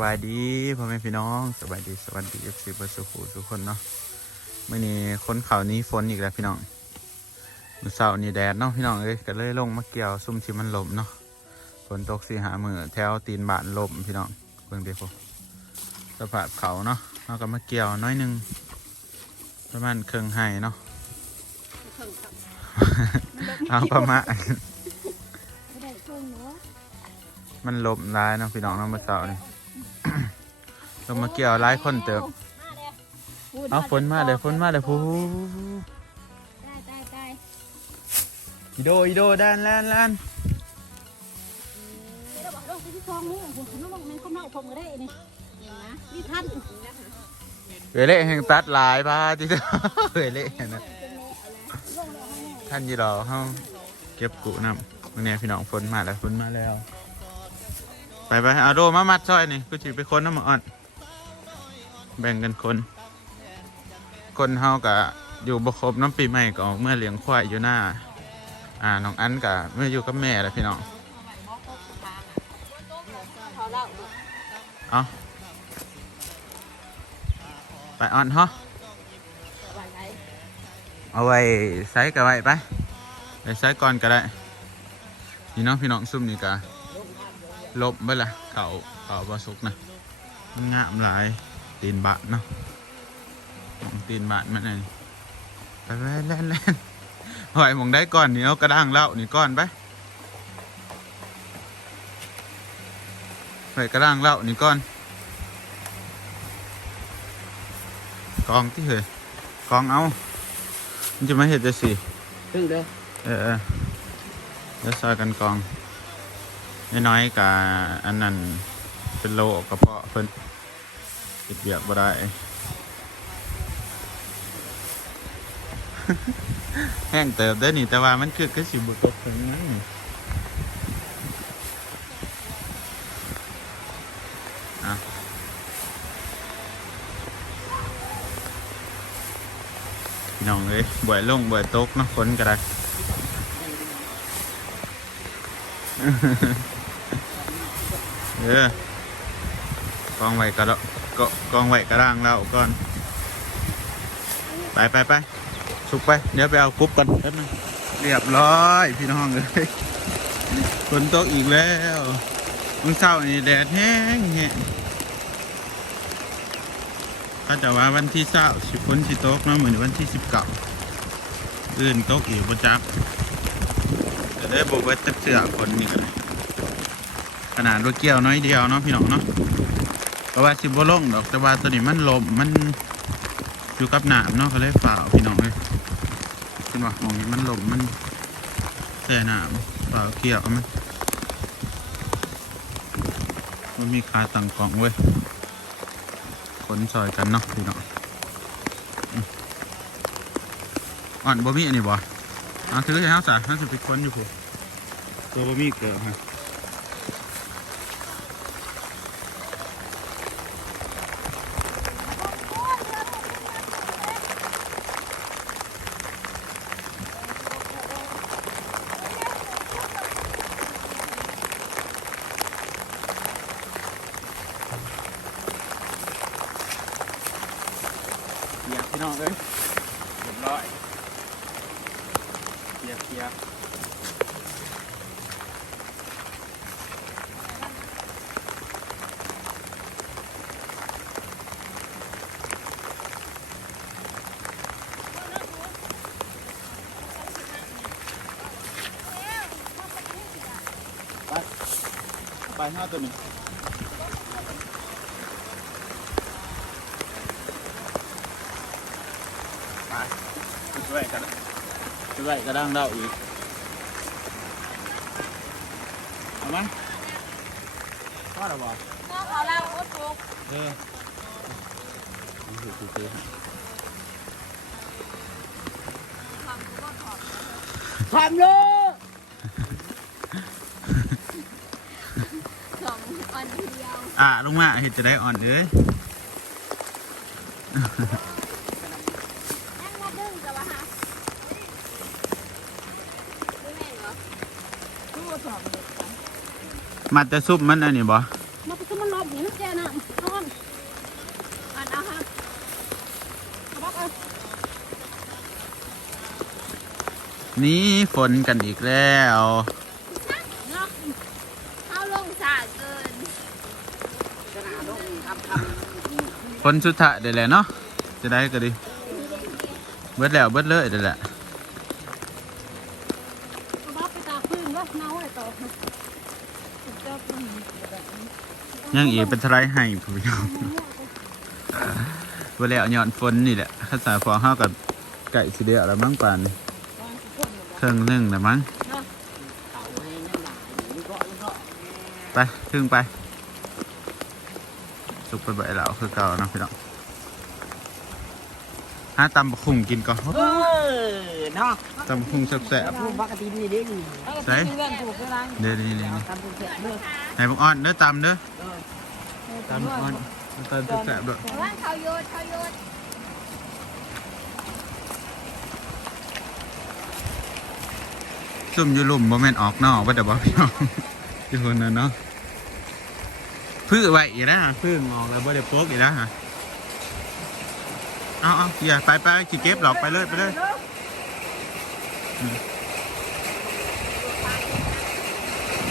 บายดีพ่อแม่พี่น้องสบายดีสวัสดีเอฟซีเบอร์สุขุทุกคนเนาะเมื่อนี้คนเขานี้ฝนอีกแล้วพี่น้องมื้อเสาร์นี่แดดเนาะพี่น้องเอ้ยก็เลยลงมาเกี่ยวซุ่มที่มันลมเนาะฝนตกสีหามือแถวตีนบานลมพี่น้องเบิ่งเดี๋ยวพวกสภาพเขาเนาะเราก็มาเกี่ยวน้อยหนึงประมาณครึ่งไห้เนาะเอาประมาณไม่ได้ช่วงเนาะมันลมร้ายเนาะพี่น้องเนาะมื้อเสาร์นี่ ลงมาเกี่ยวหลายคนเติบเอาฝนมาเลยฝนมาเลยพูได้ได้ได้อีโดอีโดด้านล้านล้านเดี๋ยวบอกลงไปที่คลองนู้นผมน้องมันก็เน่าผมก็ได้นี่นะนี่ท่านเวเละแห่งตัดหลายบาที่เด้อเวเละนะลงเลยเอาท่านยีรอเฮาเก็บกุน้ำวันนี้พี่น้องฝนมาแล้วฝนมาแล้ว ไปไปเอาโดมามัดซอยนี่กูจิไปคนน้ำมันอ่อน แบ่งกันคน คนเฮากะอยู่บครบน้ำปีใหม่ก็ออกเมื่อเลี้ยงควายอยู่หน้า อ่าน้องอันกะเมื่ออยู่กับแม่แหละพี่น้องเขาเล่าเอาไปอ่อนเฮาวันไหนเอาไว้ใช้กับไว้ไปไปใช้ก่อนก็ได้นี่เน้องพี่น้องซุ่มนี่กะลบไปละเขาเขาบาสุกนะมันงามหลาย ตีนบะเนาะของตีนบะมันไงไปไปเล่นเล่นหอยหมองได้ก่อนนี่เอากระด้างเล่านี่ก้อนไปหอยกระด้างเล่านี่ก้อนกองที่เหยกองเอามันจะมาเห็ดจะสิตึ้งเด้อเออเออแล้วซอยกันกองน้อยๆกับอันนั้นเป็นโลกระเพาะเพิ่นติ ดเบียกบ่ได้ แห้งเติบได้อนี่ แต่ว่ามันคือคือสิบุตกถึงนั้นนี่อะพี่น้องเลยบ่อยลงบ่อยตกเนาะฝนก็ได้เออกองไว้กระ ก็กองไว้กระร่างแล้วก่อน ไปไปไปสุกไป เดี๋ยวไปเอากรุ๊ปกันแป๊บนึงเรียบร้อยพี่น้องเลยฝนตกอีกแล้วมึงเศร้านี่แดดแห้งแห้งก็จะว่าวันที่เศร้าสิฝนสิตกเนาะเหมือนวันที่สิบเก้าอื่นตกอีกประจักจะได้บอกว่าจะเสือฝนนี่กันขนาดรถเกี่ยวน้อยเดียวเนาะพี่น้องเนาะ เพราะว่าสิบลงดอกแต่ว่าตัวนี้มันลมมันอยู่กับหนามเนาะเขาเลยฝ่าวพี่น้องเลยขึ้นว่าของนี้มันลมมันแส่หนามฝ่าวเกี่ยวเอามันมันมีขาตั้งกล่องเว้ยขนซอยกันเนาะพี่น้องอ่อนบ่มีอันนี้บ่อะถือให้เฮาซะเฮาสิไปค้นอยู่พุ่นตัวบ่มีเกิดฮะ เกียร์พี่น้องเลยเรียบร้อยเกียร์เกียร์ไป ไปห้าตัวหนึ่งไปช่วยกันช่วยกระด้างเล่าอีกเอาไห อ่าลงมาเห็ดจะได้อ่อนเอ้ยมาแต่ซุปมันอันนี้บ่มาแต่ซุปมันรอบนี้มันแก่น่ะนอนอ่านเอาค่ะเบอกเอานี่ฝนกันอีกแล้ว ขนาดลงทำทฝนสุดท้ายเดี๋ยวแหละเนาะจะได้ก็ดีเบิดแล้วเบิดเลยเดี๋ยวแหละยังอีกเป็นทลายให้ผู้ชมเบิดแล้วย้อนฝนนี่แหละข้าสาฟองเฮากับไก่สิเดียวแล้วมั้งป่านเครื่องนึ่งแล้วมั้งไปครึ่งไป สุกไปใบแล้วคือเก่าเนาะพี่น้องหาตำบักหุ่งกินก่อนเออเนาะตำบักหุ่งแซ่บผู้ปกตินี่เด้นี่ๆใส่เดี๋ยวนี่นี่ทำเป็นแสบเลยให้บักอ้อนเด้อตำเด้อเออตำบักอ้อนตำแซ่บๆด้วยแต่ว่าเขาโยนเขาโยนซุ่มอยู่หลุมบ่แม่นออกนอกว่าแต่บ่พี่น้องอยู่คนนั้นเนาะ พื้อไว้อีกแล้วฮะพื้นออกแล้วบ่ได้โป๊กอีกแล้วฮะเอาเอาอย่าไปไปขี้เก็บหรอกไปเลยไปเลย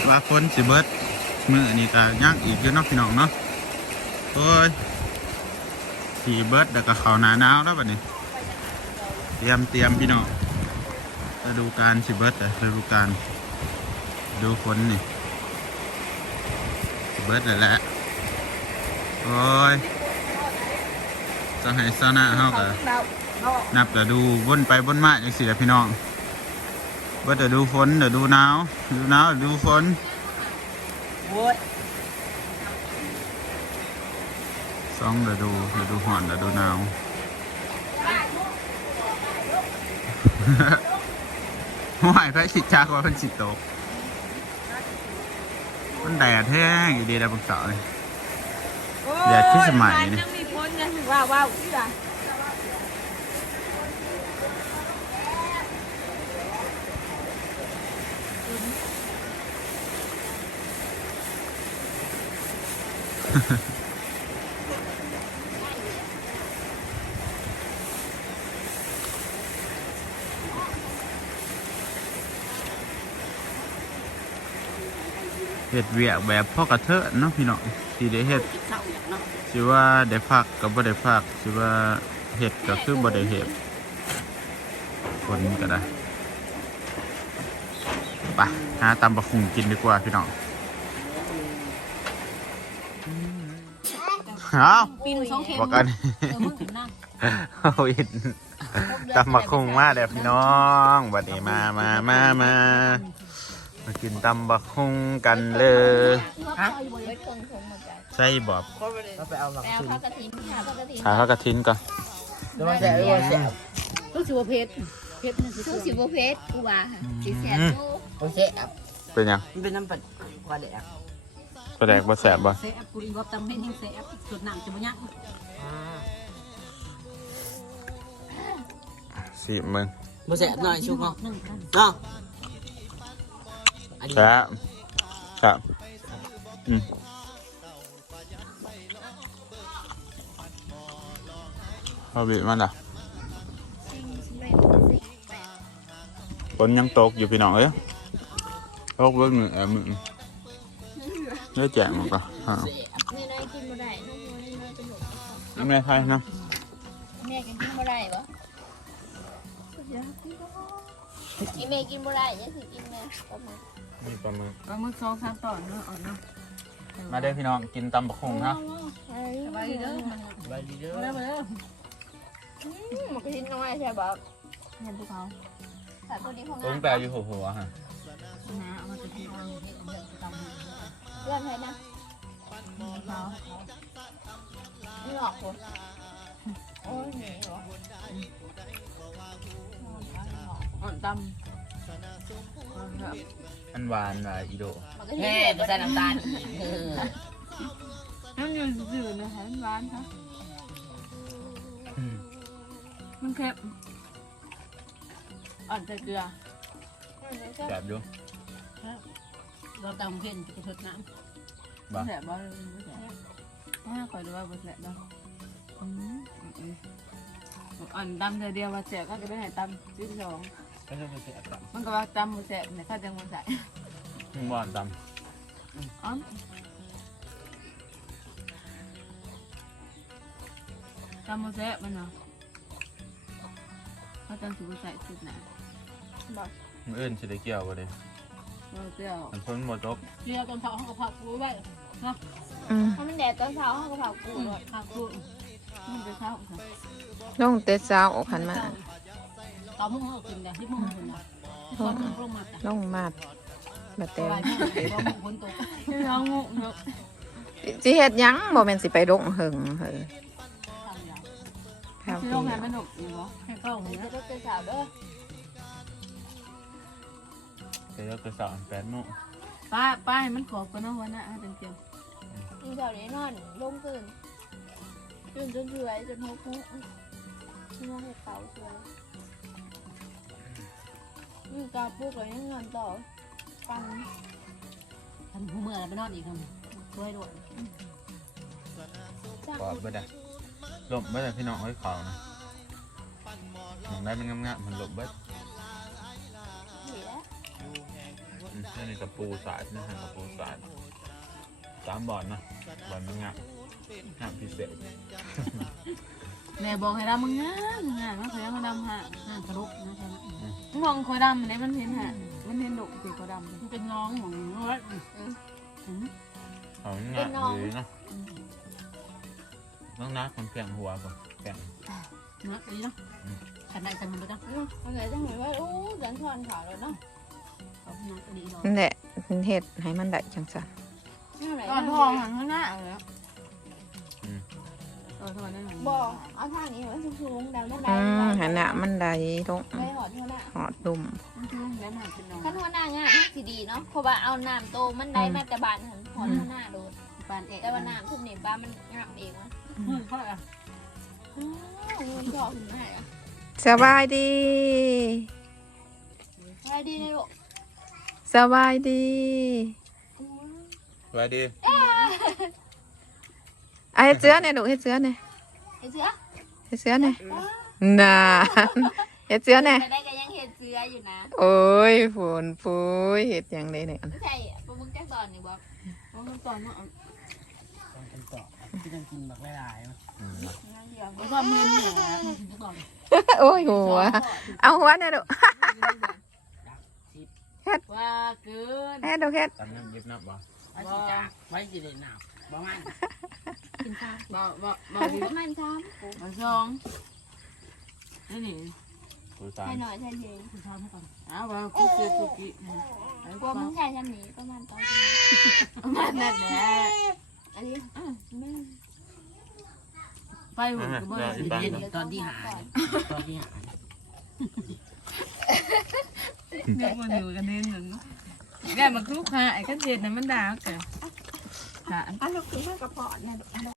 ว่าฝนสิเบิดมือนี้ก็ย่างอีกอยู่เนาะพี่น้องเนาะโอ้ยสีเบิดแล้วก็เขาหนาหนาวแล้วบัดนี้ เตรียมเตรียมพี่น้องฤดูกาลสิเบิดแต่ฤดูกาลดูฝนนี่สิเบิดแล้วแหละ โอ้ยจะให้ซานะเฮาก็นับแต่ดูวนไปวนมาอย่างสิแหละพี่น้องเบิดแต่ดูฝนเดี๋ยวดูหนาวดูหนาวเดี๋ยวดูฝนโว้ยสองเดี๋ยวดูเดี๋ยวดูห่อนเดี๋ยวดูหนาวห่วยพระชิดจากว่าเป็นสิตกมันแดดแห้งอยู่ดีนะบังสาวเลย แดดที่สมัยนี่ ยังมีพ้นกันว้าวว้าวที่ละเห็ดเวียกแบบพ่อกระเทอะเนาะพี่น้อง สีได้เห็ดเศร้าอย่างเนาะสิว่าได้พักกับบ่ได้พักสิว่าเห็ดก็คือบ่ได้เห็ดคนก็ได้ไปหาตำบักหุงกินดีกว่าพี่น้องเอาปีนสองเข็มบอกกันเออมึงถึงนั่งเอาอินตำบักหุงมาเด้อพี่น้องบัดนี้มามามามา มากินตำบักหุงกันเลยฮะไว้เครื่องคงหมดใจใส่บอบก็ไปเอาหลักแอลสูข้าวกระถิ่นข้าวกระถิ่นขาข้าวกระทินก่อนเดี๋ยวมาแสบเดี๋ยวมาแสบรู้สึกว่าเพชรเพชรนี่สู้สิบเพชรกูว่าสิแสบสู้โอเคครับเป็นยังมันเป็นน้ำปัดกว่าแดดแสดงบ่แสบบ่แสบกูอีกว่าตำให้นิ่งแสบสุดหนังจะบ่ยักสิมึงมาแสบหน่อยชุกเนาะหนึ่งกันเนาะ อันนี้ครับ ครับ อืมเอาบีมันล่ะฝนยังตกอยู่พี่น้องเอ้ยตกเบิ่งมือเออมือเนื้อแจกมันก็อ่านี่น้อยกินบ่ได้น้อยน้อยเป็นหนูน้ำแม่ไทยเนาะแม่กินบ่ได้บ่อีแม่กินบ่ได้ยังสิกินแม่ประมาณ นี่ปลาหมึกปลาหมึกสองสามตอนเนาะอ่อนเนาะมาเด้อพี่น้องกินตำบักหุ่งเนาะสบายดีเด้อมันใบดีเด้อมาเด้อมาเด้อมันก็ชิ้นน้อยใช่บ่เห็นภูเขาแต่ตัวนี้ของต้นแปลอยู่หัวๆฮะน้าเอามากินทางเฮ็ดเรื่องตำเรื่องใครนะเขานี่ออกบ่โอ้ยหนีเหรออ่อนด อันหวานหลายอีโดมันก็แม่ไปใส่น้ำตาลอีกเออำน้ำอยู่ซื่อๆนะคะมันหวานค่ะมันเค็มอ่อนแต่เกลือแบบอยู่เราตำเพ่นจะกระทดน้บ่แสบบ่ไม่แสบถ้าคอยดูว่าบ่แสบบ่อืมอืมอ่อนดำแต่เดียวว่าแสบก็จะไปให้ตำที่สองแก็จะเสียต่มันก็ว่าจำมือแสบเนี่ยเขาจังมือใส่มึงบ่อนตอ๋อจำมือแสบมันเนาะเขาจังสิบใส่ชุดหนาบอกำมืออื่นสิได้เกี่ยวบ่เด้เราเจ้ามันพ้นบ่ตกเรียกตอนเช้าเขาก็พักกูไว้อืมถ้ามันแดดตอนเช้าเขาก็เผากูเลยพักกูมันจะเข้าค่ะ ลงแต่เช้าออกหันมา ตอนมึงเขากินเลยที่มึงกินนะตอนมึงลงมาลงมาดบะสเต็มบายมากตอนมึงคนตกที่เรางงเนาะสิเฮ็ดหยังบ่แม่นสิไปลงเหิงเฮ้ยทำอย่างแพ้วที่ปีโรงงานมันหนุกอยู่เนาะให้เข้าหัวจะต้องเป็นสาวเด้อเดี๋ยวจะสอนแปดโมงป้าป้าให้มันขอบกันเนาะวันน่ะเป็นเตียงมีสาวนี้นอนลงตื่นตื่นจนเฉอยจนหกโมงนอนให้เป่าเฉ อยนี่กาปุ๊กเลยยังนอนต่อฟังทันหัวเมื่อแล้วไปนอนอีกคำช่วยด้วยจางกอดบ่ได้หลบบ่ได้พี่น้องเอ้ขานะมองได้มันงามๆมันหลบเบิดผีแล้วอืมอันนี้กับปูสาดนะฮะกับปูสาดสามบอลนะบอลมันงามงามพิเศษแม่บอกให้ดำมึงงานมึงงานมันเคยมาดำฮะห้ามทะลุนะใช่ไหม มองคอยดำเนี่ยมันเห็นฮะมันเห็นดกสีเขาดำมันเป็นน้องของน้อยเขางามดีเนาะต้องนักมันเพียงหัวก่อนเพียงนะดีเนาะขันได้ขันมันไปตั้งมันเลยจะเห็นว่าอู้เดินทอนขาเลยเนาะเขาน้องก็ดีเนาะนั่นแหละเฮ็ดให้มันได้จังซั่นนี่อะไรตอนทองหันข้างหน้าเลยเออทำไมนั่นบอกเอาทางนี้มันสูงๆดาวไม่ได้อืมหันน่ะมันได้ลงไม่หอดเท่านั้นหอดดุมมันคือแม่หนาเป็นน้องขั้นหัวหน้างานสิดีเนาะเพราะว่าเอาน้ำโตมันได้มาแต่บานหันหอดหัวหน้าโดนปานเอกแต่ว่าน้ำทุกนี่บ้านมันงามเองวะเขาอะอ้าวมันชอบถึงไหนอะสบายดีไว้ดีในโลกสบายดีไว้ดี อะเฮ็ดเสือเนี่ยลูกเฮ็ดเสือเนี่ยเห็นเสือเฮ็ดเสือเนี่ยน่าเฮ็ดเสือเนี่ยแต่ได้ก็ยังเห็นเสืออยู่นะโอ้ยฝนปุ้ยเฮ็ดหยังได้เนี่ยไม่ใช่ปลาบึกแจ้งตอนนี่บอกมันตอนเนาะต้องกินต่อที่ต้องกินแบบหลายๆอืมงานเดียวมันก็เมนเนี่ยกินทุกตอนโอ้ยหัว เอาหัวเนี่ยลูกว่าเกินเฮ็ดลูกเฮ็ดตันน้ำยิบน้ำบ่ไว้สิจ้าไว้สิเด่นหนาว ประมาณกินข้าวบ่บ่บ่ปดีระมาณสามบ่สองนี่นี่ปูสาใช่ดหน่อยใช่เย็นกินข้าวให้ก่อนอ้าวว่าคือเสือทุกิกลัวมึงใช่ชั้นนี้ประมาณตอนนี้มันนั่นแหละอันนี้อะแม่ไปหุ่นก็บ่สิเด่นตอนที่หาตอนที่หาเดี๋ยวมันอยู่กันเด่นหนึ่งแกมันคลุกหาไอ้กันเจ็ดน่ะมันด่าแก หาอันนี้คือแม่กระเพาะนะ